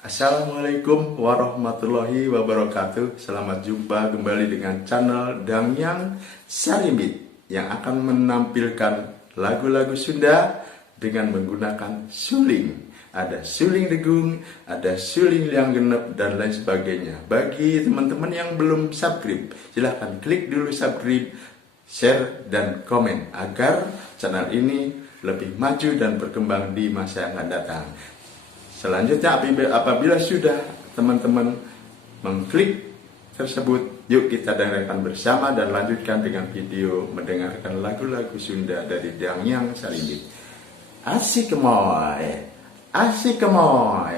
Assalamualaikum warahmatullahi wabarakatuh. Selamat jumpa kembali dengan channel Dangyang Sarimbit yang akan menampilkan lagu-lagu Sunda dengan menggunakan suling. Ada suling degung, ada suling liang genep, dan lain sebagainya. Bagi teman-teman yang belum subscribe, silahkan klik dulu subscribe, share, dan komen agar channel ini lebih maju dan berkembang di masa yang akan datang. Selanjutnya, apabila sudah teman-teman mengklik tersebut, yuk kita dengarkan bersama dan lanjutkan dengan video mendengarkan lagu-lagu Sunda dari Dangyang Sarimbit. Asik kemoy, asik kemoy.